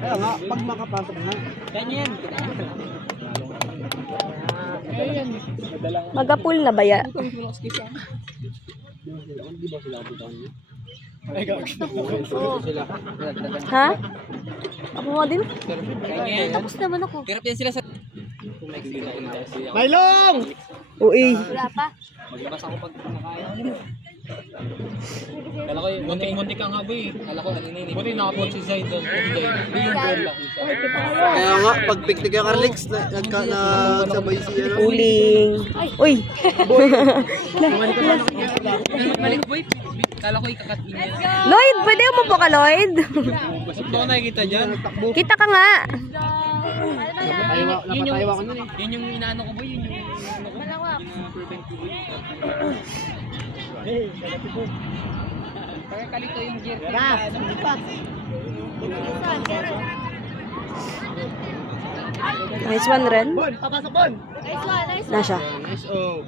Kaya nga, pag makapasok na. Ganyan. Magapul na ba ya? Di ba sila kapitan niya? Ay, sila. Ha? Ako nga din? Ganyan. Tapos naman ako. Hirap yan sila sa... Maylong! Uy. Wala pa. Maglabas ako pag nakaya. Kala ko yung muntik ka nga ba eh. Kala ko kanina yun. Buti nakapot si Zaid doon. Hindi yung girl lang. Kaya nga, pag picnic ka Carlix, nagsabay si ano. Uling. Uy. Malik boy. Kala ko ikakat niya. Lloyd, pwede umupo ka, Lloyd? Ito ko nakikita dyan. Kita ka nga. Napatawa ko nun eh. Yun yung inaano ko boy. Yun yung inaano ko. Kaya kalito yung gear. Nice one, Ren. Bon, papasok Bon! Nasha. Nice, oh.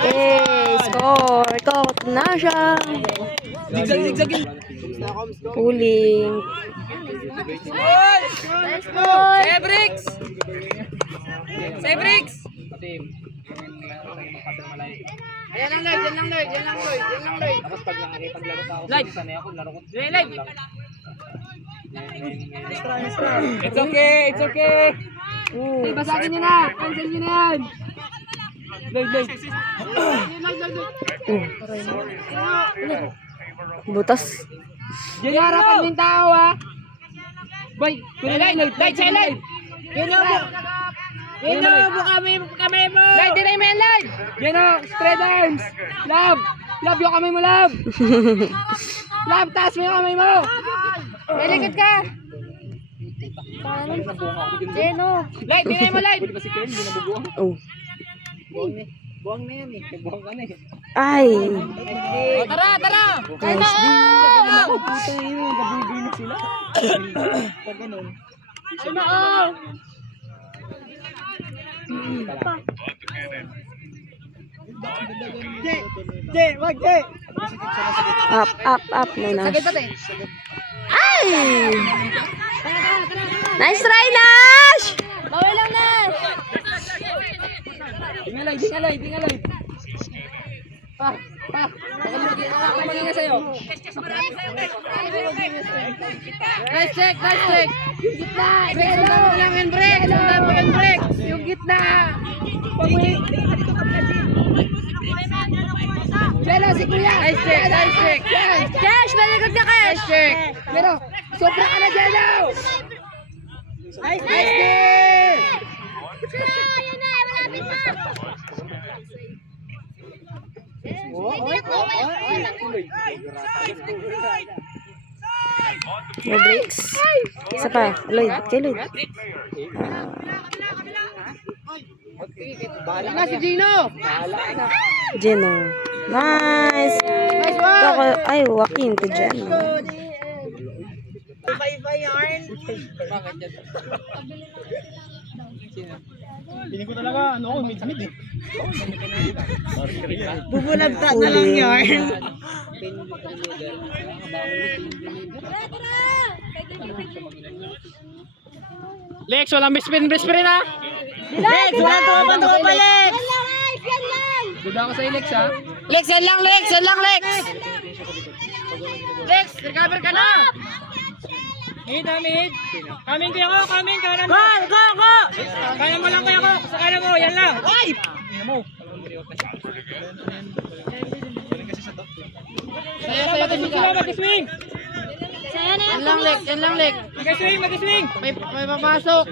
Hey, score. Ikaw, Nasha. Zigzag. Uling. Sebrix! Sebrix! Ayan lang, Lloyd. Yan lang, Lloyd. Tapos pag naglaro pa ako, sanay ako, laro ko. Live! It's okay! Hey, basagin nyo na! Cancel nyo na yan! Lloyd. Butas. Diyan yung harapan mo yung tao, ha? Boy, Lloyd! Sa'yo, Lloyd! Inuubo kami mo! Lloyd, dinay mo yan, Lloyd! Yan o, spread arms! Love yung kamay mo, love! Love, taas mo yung kamay mo! Malikot ka! Zeno. Lloyd, dinay mo, Lloyd! Oh. Buwang na yan eh. Buwang ka na eh. Ay. Tara! Nice D. Nabubili na sila. Pag ganun. Up. Nice. Ay! Nice try, Nash! Bawal lang, Nash! Dingalay. Pa. Magaling na sa'yo. Nice check. Gitna. Break. Yung gitna. Jello, si Kuya. Nice check. Cash, malikot na, Cash! Nice check. Pero, sobra ka na, Jello. Nice check. Ayun na, malapit na! No breaks. Isa pa. Lloyd. Kay Lloyd. Bala na si Gino. Geno. Nice. Ako, ay, Joaquin to Geno. Piling ko talaga, mid eh. Bubulabta na lang yarn. Lex, walang bespin na. Lex, tuwa pa, Lex. Duda ko sa Lex, ha? Lex, yan lang, Lex. Lex, recover ka na. Mid. Coming kayo ko, kanan mo. Go! Kaya mo lang kayo ko, sa kanan mo, yan lang. Ay! Ina mo. Saya, mag-swing. Yan lang, Lex. Mag-swing. May papasok.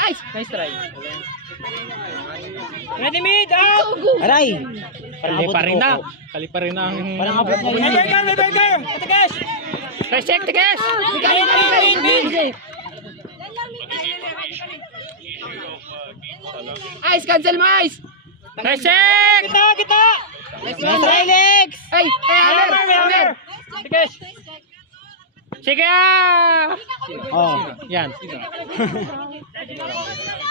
Nice, Nice try. Ready mid, out! Aray! Kali pa rin ang... Parang abot na rin. May burger! Tigas! Nice check, Tigas! Mid! Ice, cancel mo, Ice! Nice check! Kita! Nice try, Lex! Ay! Hammer! Tigas! Sige! Oh. Yan.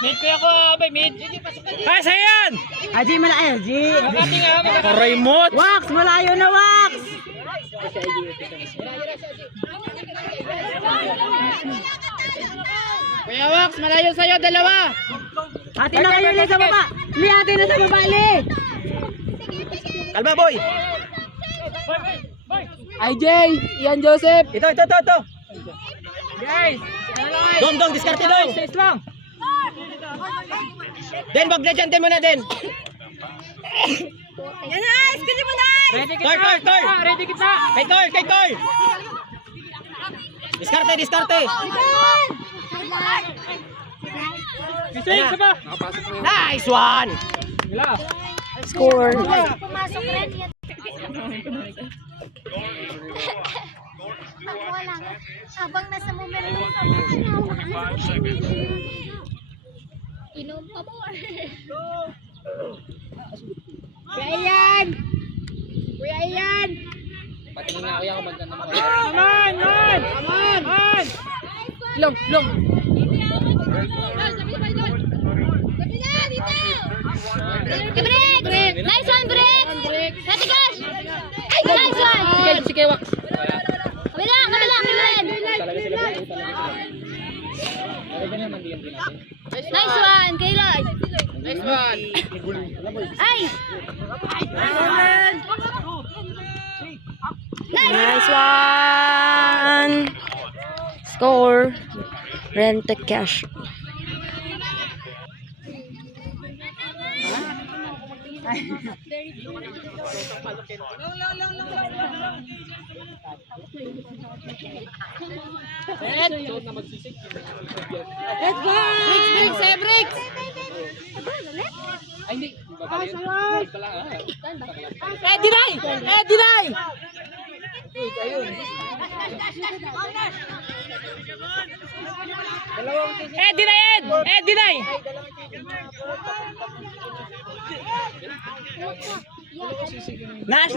Mid ko ako, abay, mid. Ay, sa'yo yan! Aji, malayo. Aji. Makati nga, Raymond! Wax, malayo na wax. Kuya Wax, malayo sa'yo, dalawa! Ate na kayo li sa baba. Li, ate na sa baba, li. Kalma, boy! IJ, Ian Joseph. Ito. Guys, Dong, diskarte dong! Sis lang. Den, wag na dyan, Den mo na, Den! Yan na, ice cream mo na. Ready kita. Toy. Ready kita. Kay Toy! Diskarte! Sis, isa pa. Nice one! Wala. Score. Pumasok rin yan. Ako lang. Habang nasa moment mo sa inom pa mo. Kuya Ian! Patingin nga kuya, kumanda naman. Aman! Long. Break! Nice one, break! Ready, guys! Nice one! Sige, Wax. Kabila! Nice one, Kaylor! Nice one. Ay! Nice one. Score. Rent a cash. Let's go! Bricks! Ay, hindi. Eddie! Eddie! Nash.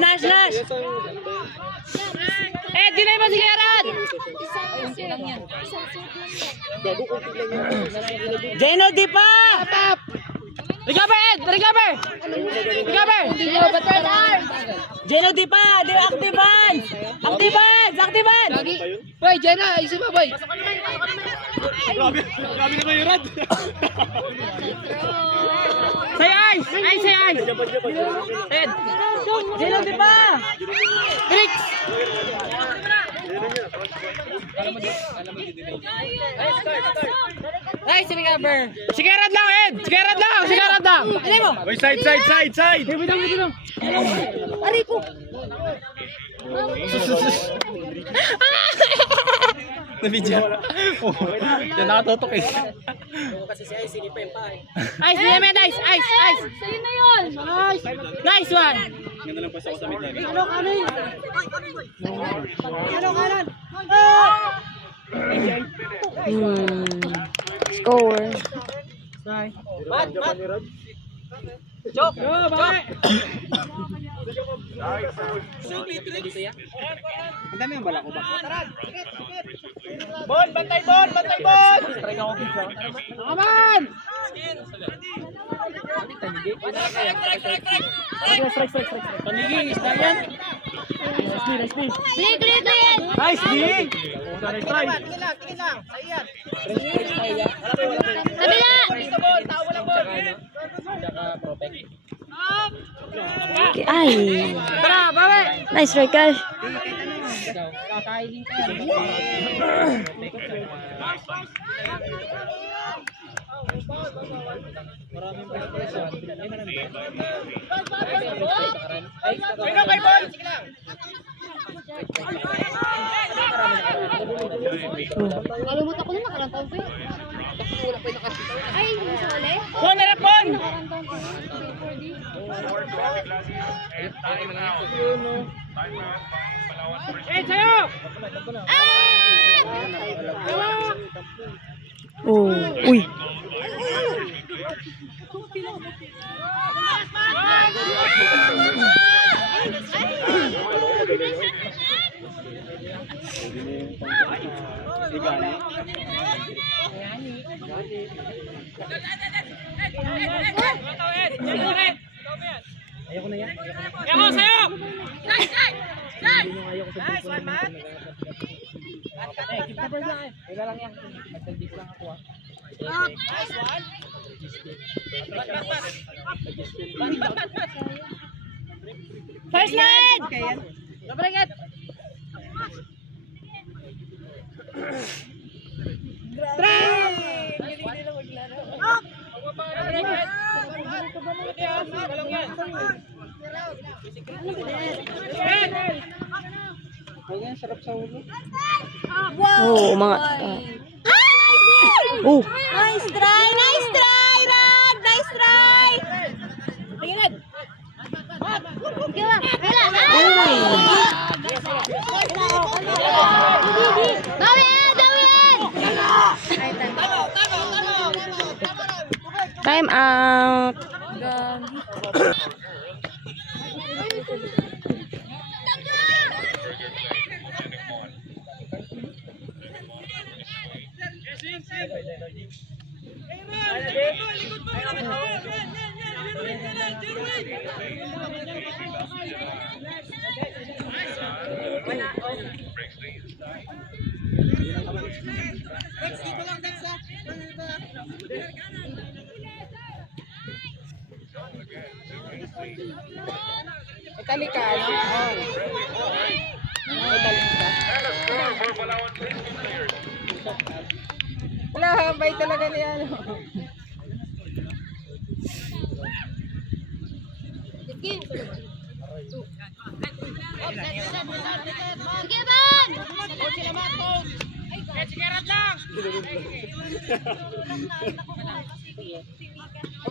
Eddie mo si Gerard! Jeno, di pa. Recover! Jeno, di pa. Di activans. Boy, Jenna, isa pa, boy. Grabe naman yung rad! Say ice! Ed! Jeno, di pa. Bricks! Nice, recover! Sigarat lang, Ed! Sigarat lang! Boy, side! Ariko. Na-video. Yan nakatutok eh. Ice, Yemen, ice! Sa'yo na yun! Nice one! Ganda lang pas ako sa midlan. Score. Chok! Ang dami yung bala ko ba? Bon! Bantay bon! Strike ako pizza. Aman! Strike. Panigi, isda yan. Nice B. Break na yan! Nice, D! Kabila! Okay, ay. Tara, bawi! Nice try, Cash. Kakainin ka yan. Kalumot ako na nakarang taon ko yun. Ay, hindi sa uli? Pon na pon! Nakarang taon ko yun. 4D. Eh, sa'yo! Oh, uy. mamaya. Keep the bird lang eh. Wala lang yan. Magdagdig lang ako ah. First line! Nabringat! Oo, mga... Oh, Nice try! Nice try, Rod! Nice try! Tingin! Sige ba? Wala! Dawin! Dawin! time out. Italika, ano? Italika. Wala, hambay talaga niya, ano? Sige, Ban!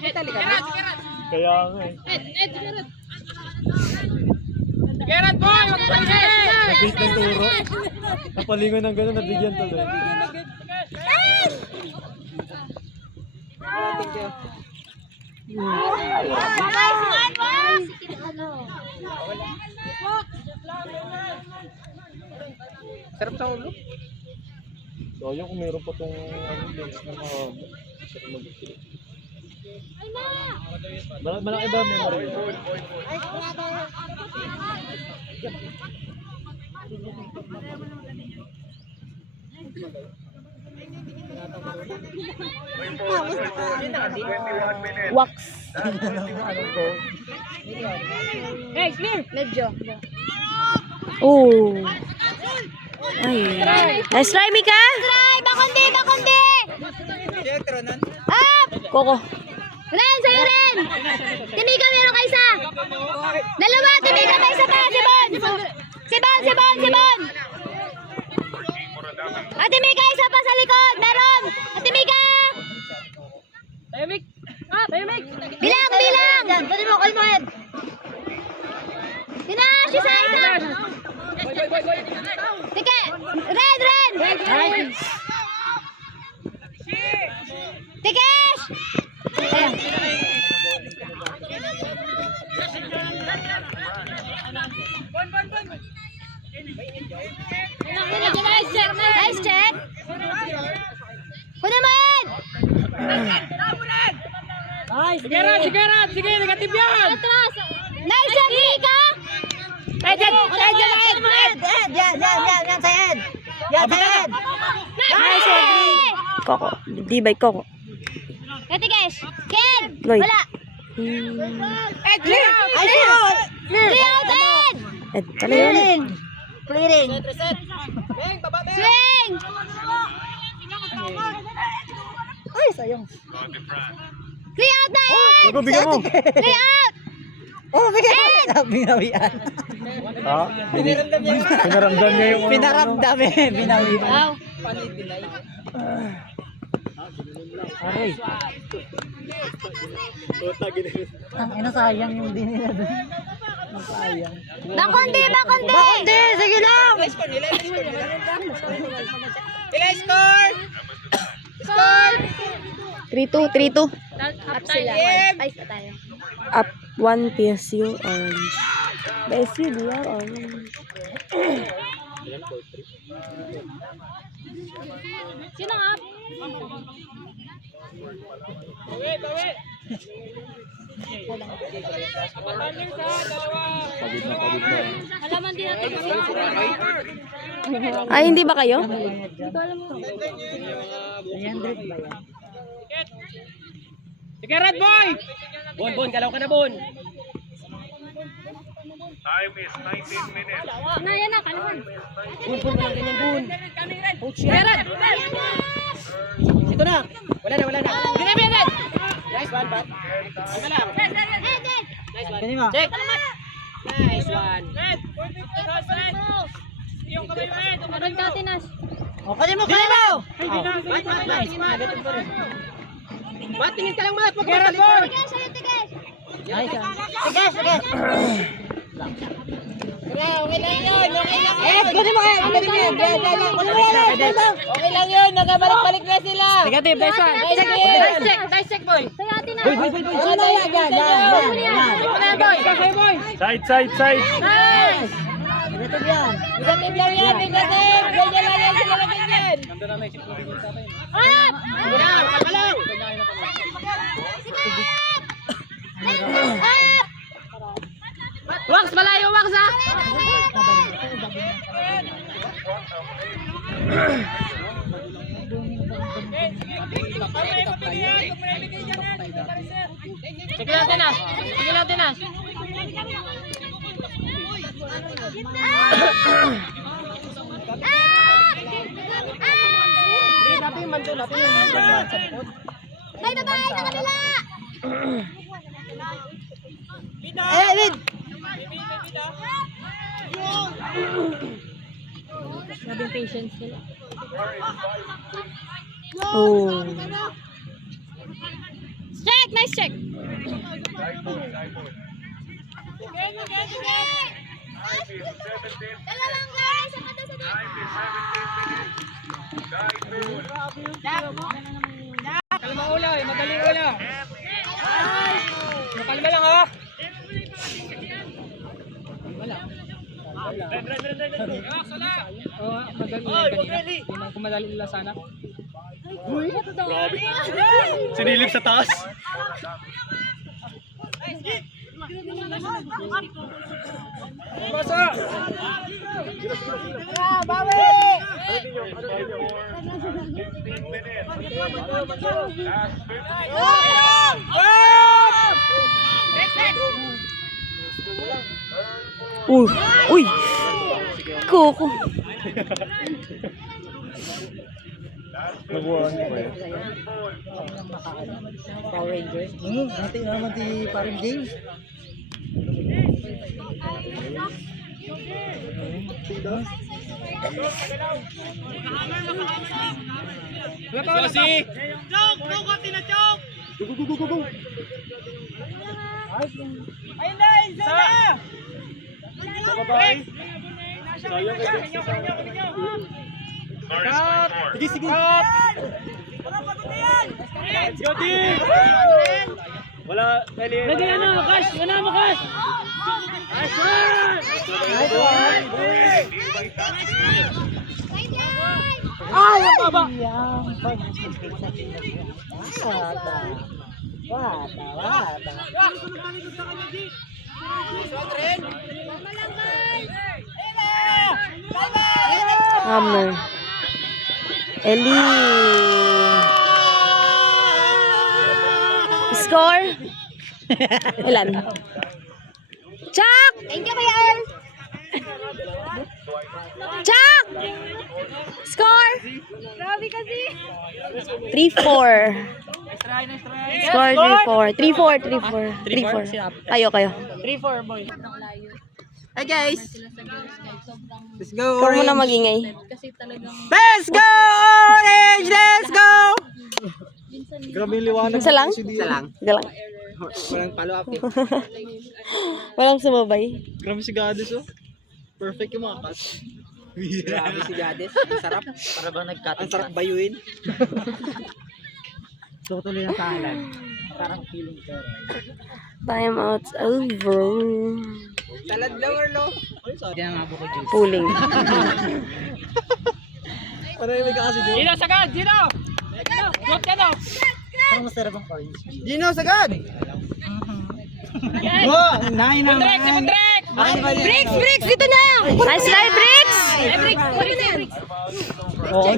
Italika na. Kaya nga eh. Gerard boy! Nag-base ng turo. Napalingon ng gano'n, nabigyan tuloy. Thank you. Sarap sa ulo. So, ayun kung meron pa tong lens na mahaba. Sarap mag-bigay. Malaki ba memory? Wax. Hey, clear! Medyo. Oh. Ay. Nice try, Mika. Try! Bakundi! Bakundi! Up! Coco. Ren! Sa'yo, Ren! Timiga, meron ka isa! Dalawa! Timiga, may isa pa! Si Bon! Si Bon! Si Bon! Si Bon! Ate Mika, isa pa sa likod! Meron! Ate Mika! Tahimik! Ah, tahimik! Bilang! Bilang! Pwede mo, call mo, Ed! Tinash! Isa! Isa! Tike! Ren! Ren! Tikesh! Ayan. Nice check! Kunin mo, Ed! Sige, Ran! Sige, Ran! Sige, negative yan! Nice check, Mika! Ed! Nice, Edric. Coco. Di by Coco. Tikesh! Ken! Lloyd. Wala! Ed, clear! Clear out, Ed! Ed, pala yun. Clearing! Beng, baba, Beng! Swing! Ay, sayang. Clear out na, Ed! Bago, bigyan mo! Clear out! Oh, bigyan mo. Binawian. Ha? Pinaramdam niya yung... Pinaramdam eh. Binawian. Wow! Aray. Ang ina, sayang yung dinila doon. Sayang. Bakundi! Bakundi! Sige lang. Ilan score? Score! 3-2. Up sila. Ice na tayo. Up 1 PSU orange. PSU dia orange. Sino up? Bawi, bawi! Pagod na pagod na. Halaman din natin. Ay, hindi ba kayo? 300 ba yan? Sige, Red Boy! Bon, galaw ka na, Bon. Na, yan na, kalaman. Bon, ka lang ganyan, Bon. Red! Ito na. Wala na. Sige, Red! Nice one, Pat. Ano lang? Nice one. Ganun mo. Check. Nice one. Meron ka, Tinas. O, kali mo, kali mo! Mat, tingin ka lang, Mat. Huwag ka matalipon. Tigas, sa'yo, tigas. Nice, ah. Sige, sige. Okay lang yun. Ganun mo kayo. Okay lang yun. Nagabalik-balik na sila. Negative, nice one. Nice check, boy. Sa'yo, Tinas. Ano yan, Boy. Boy. Side. Nice. Negative yan. Negative lang yan, negative. Ganyan lang yan sila na ganyan. Up! Sige lang, kaka lang. Up! Wax, malayo, wax ha. Sige lang, Tinas. May babae sa kanila! Rid! Oh. Check! Nice check! Dalawang guys! Sa kata sa dito! Kalma ulo, magaling ulo. Makalma lang ha. Oo, magaling lang kanina. Kung madali nila sana. Sinilip sa taas. Basa! Uy! Koko. Nabuhaan ko eh. Power Rangers. Nanti naman di parang games. Josie! Sa babae. Sayang kay Sige. Let's go, team! Wala, Eli. Lagay ano, Cash! Wala mo, Cash! Ay, ang baba! Wata. Hammer. Eli. Score? Ilan? Chuck! Thank you, Kuya Earl! Chuck! Score? Grabe kasi! 3-4. Score 3-4. 3-4. Kayo. 3-4, boy. Hi guys! Let's go Ikaw muna Orange! magingay. Let's go Orange! Let's go! Grabe yung liwanag. Isa lang? Isa lang. Galang. Walang follow up eh. Walang sumabay. Grabe si Gadis oh. Perfect yung mga cuts. Grabe si Gades. Ang sarap. Para ba nag-cut? Ang sarap bayuin. Tutuloy na tahalan. Parang feeling ko. Time out's over. Salad lower low. Diyan ang abo ko juice. Pooling. Parang may kasi doon. Gino, sagad! Gino! Shoot ka no! Parang masarap ang orange. Gino, sagad! Bricks, dito na! Nice slide, Bricks!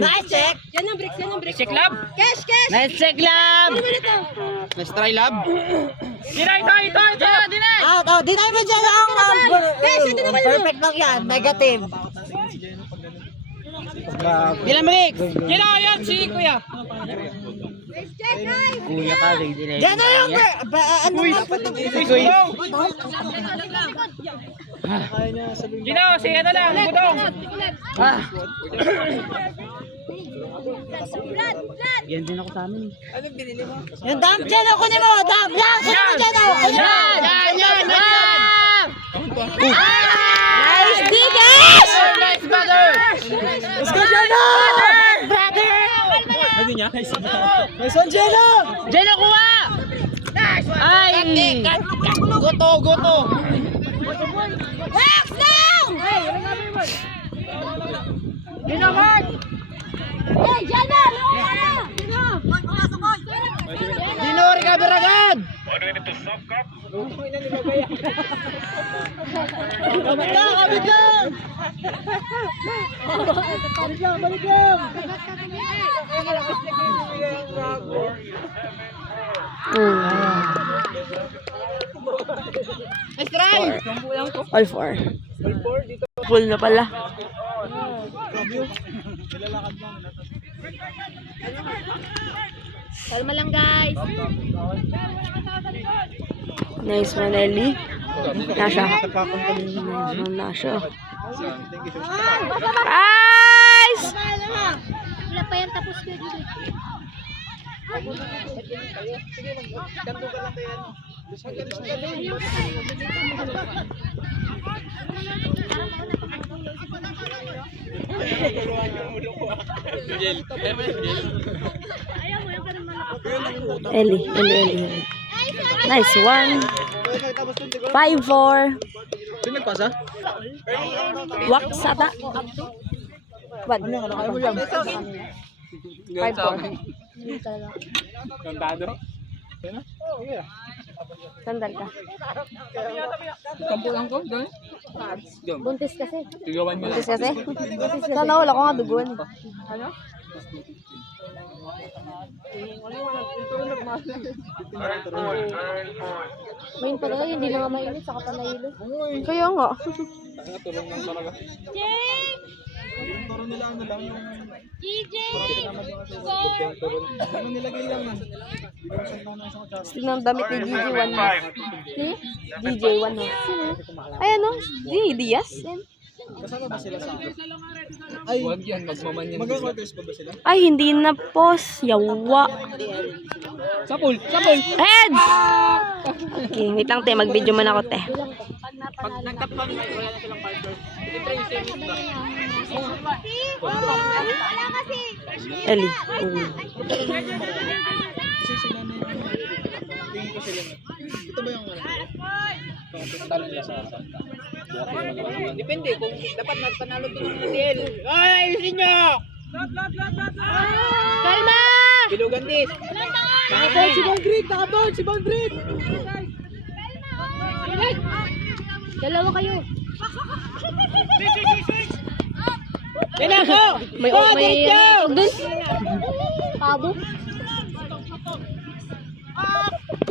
Nice check! Check lab. Nice check, lab! Let's try, lab. Dinay, ito. Dinay. Dinay mo dyan ang perfect lang yan. Negative. Ilan Bricks? Yan, si Kuya. Kuya ka rin, dinay. Yan na yung ano nga po ito? Gino, si ano lang, Budong. Yan din ako sa amin. Yung dam dyan ako ni mo! Dam! Yan! Kunin mo dyan ako! Yan. Nice, Digas! Nice, brother. Let's go, Jeno! Brother! Nice one, Jeno! Gino, kuha. Ay. Goto. Wax now! Gino, Mark. Hey, Jana! Gino, recover agad. Kabit lang! Balik lang! Nice try. All four. Full na pala. Kalma lang, guys. Nice one, Ellie. Nasha. Nice one, Nasha. Nice! Wala pa yan, tapos ko dito. Ellie. Nice one. 5-4. Sino nagpasa? Wax ata. What? 5-4. Sandal ka. Kampo lang ko, doon. Buntis kasi. Tigawan mo. Buntis kasi? Sana wala ko nga dugon. Ano? Main pa talaga, hindi na nga mainit, saka pa nahilo. Kaya nga. GJ! Sino ang damit ni Gigi 1 half? DJ 1 half. Sino? Ay ano? Diaz? Yan. Huwag yan, magmamanyan. Mag-quarters pa ba sila? Ay, hindi na pos. Yawa. Sapul. Heads! Okay, wait lang te. Mag-video man ako te. Pag nagtapang, wala na silang partners. I-try yung same ba? Wala kasi. Ellie. Ito ba yung Depende kung dapat panalo to ng model. Ay, ayusin nyo! Kalma! Bilugan dis. Nakabot si Bang Grid! Dalawa kayo. Yan ako! May dun. Pabo.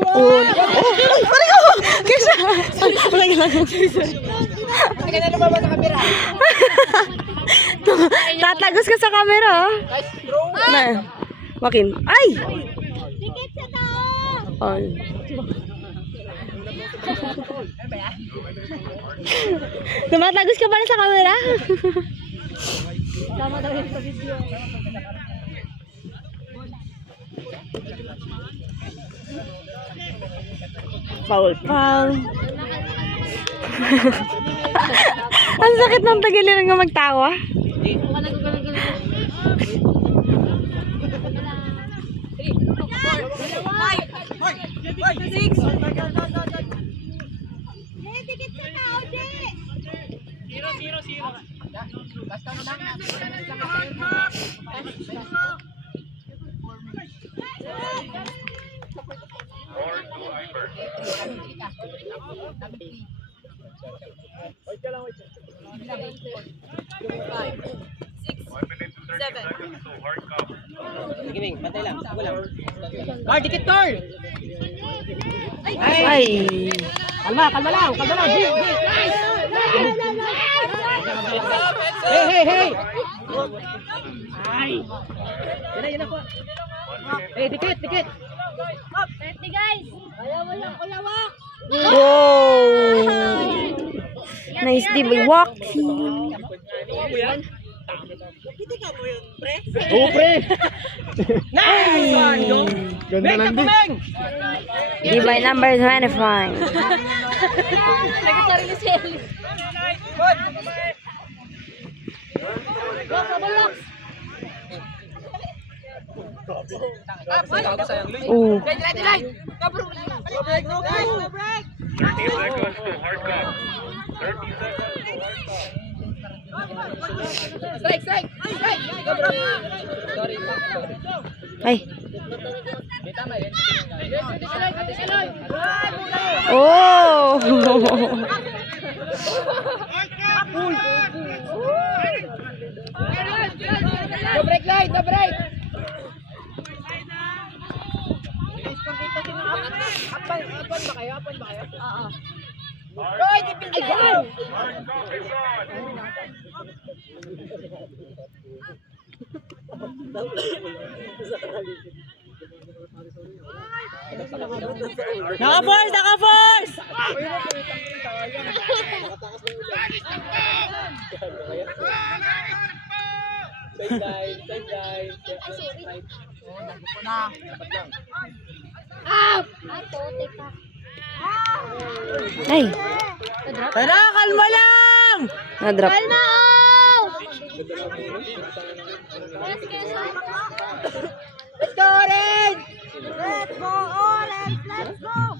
Oh, balik ako! Kesa! Wala ka lang. Hindi ka na lumabas sa kamera. Tatagos ka sa camera. Na. Makin. Ay! Dikit sa tao! All. Tumatagos ka pala sa camera? Tama daw yung video. Foul. Ang sakit ng tagiliran nga magtawa. Dikit sa tao, Jay! 0-0-0. Sige, Ming. Pantay lang. Wala. Car, dikit, car! Ay. Kalma lang. G. Hey! Ay! Yan na po. Hey, dikit! Pwede guys. Walang kulawak. Wow. Nice di ba? Walking. Oo, pre! Nice one! Go! Ganda Ming, lang tapo, din. Ming! Di ba number 25? Nagkasari ni Shelly. Go, kabulok. Oh. Light! Go, bro! No break! Strike! Go, bro! Sorry. Ay. Tama yun. Ate Siloy! Oh. No break, Light! No break! Apan ba kayo? Oo. Roy, ay, go! Naka-force! Side line. Ay. Tara, kalma lang! Na-drop. Kalma, oh! Let's go, Orange! Let's go, Orange! Let's go!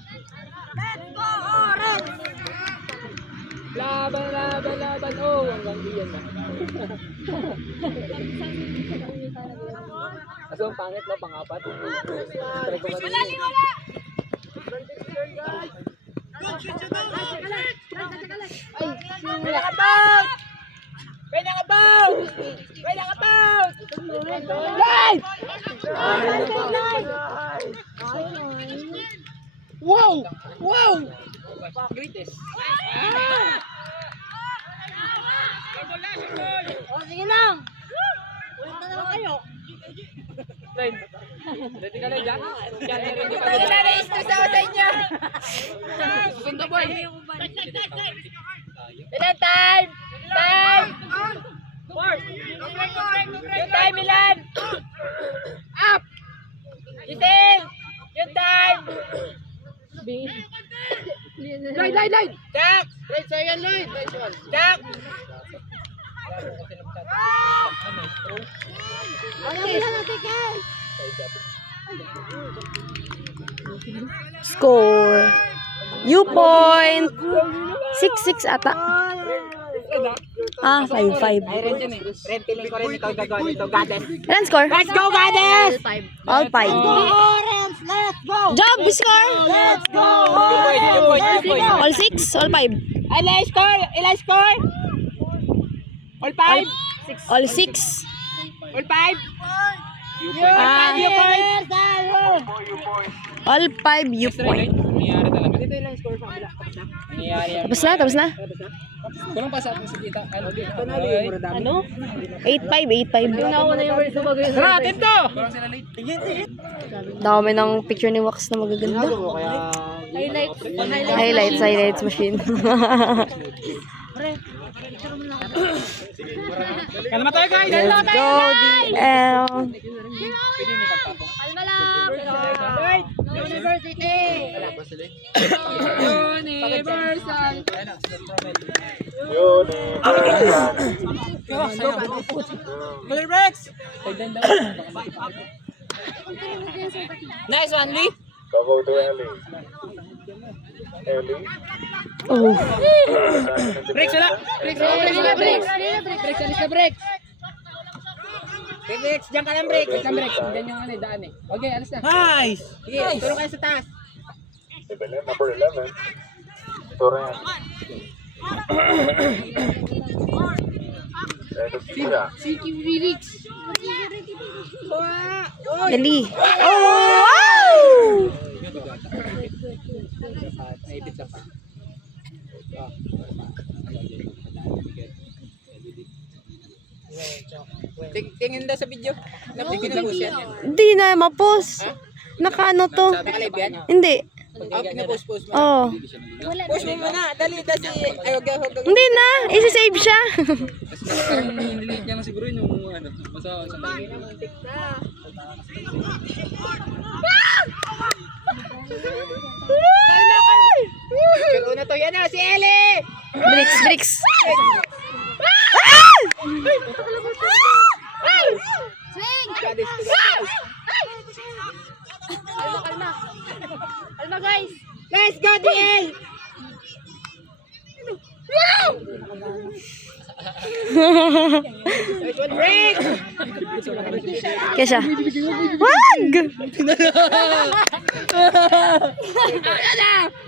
Let's go, Orange! Laban. Oh, hanggang diyan na. Kaso ang pangit na, pang-apat. Try ko kanina. May nakabound! Light! Wow! Greatest. O, sige lang! Ulit na naman kayo. Line. Ready ka, Line, ha? Yan, meron di pa. Na-stress ako sa inyo. Sundo, boy. Ilan time? Yung time, ilan? Up! Itin! Yung time! Line! Jack! Line, sa'yo yan, Line. Jack! Score. U-point. 6-6 ata. Ah, 5-5. Ay, red yun eh. Red, feeling ko rin ikaw gagawa nito. Goddess. Ilan score? Let's go, Goddess! All 5. Orange! Let's go! Job, score. Let's go! All 6, all 5. Ilan score? All 5? All 6. All 5? Ah, all 5 U-point. Nangyayari talaga. Dito yung score sa kabila. Nangyayari yan. Tapos na. Kulang pa sa kita. Ano? 8-5. Tara, atin to! Dami ng picture ni Wax na magaganda. Highlights machine. Kalma tayo, guys! Let's go, DL. Kalma lang. University! Universal! Color breaks! Nice one, Lee! Bago to Ellie. Oh. Breaks wala! Breaks! Alis na breaks! Breaks! Diyan ka lang break! Diyan yung daan eh. Okay, alis na. Nice! Sige, tulong kayo sa taas. Number 11. Tura yan. Eto sila. Dali. Oh, wow! Naipit lang pa. Tingin daw sa video. Napigil na po siya. Hindi na ma-post. Naka-ano to? Nakalive yan? Hindi. Pinapost-post mo. Oh. Post mo muna. Dali, dali. Ay, huwag. Hindi na. Isi-save siya. Nililate niya lang siguro yung ano. Basta sa Pero una to, yan na, si Ellie! Bricks, bricks. Alma guys. Let's go, DL! Break! Kesha. Wag!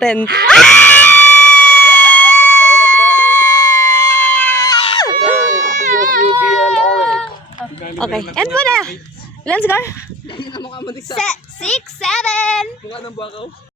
10. Okay, end mo na. Let's go. 6, 7. Mukha ng bakaw.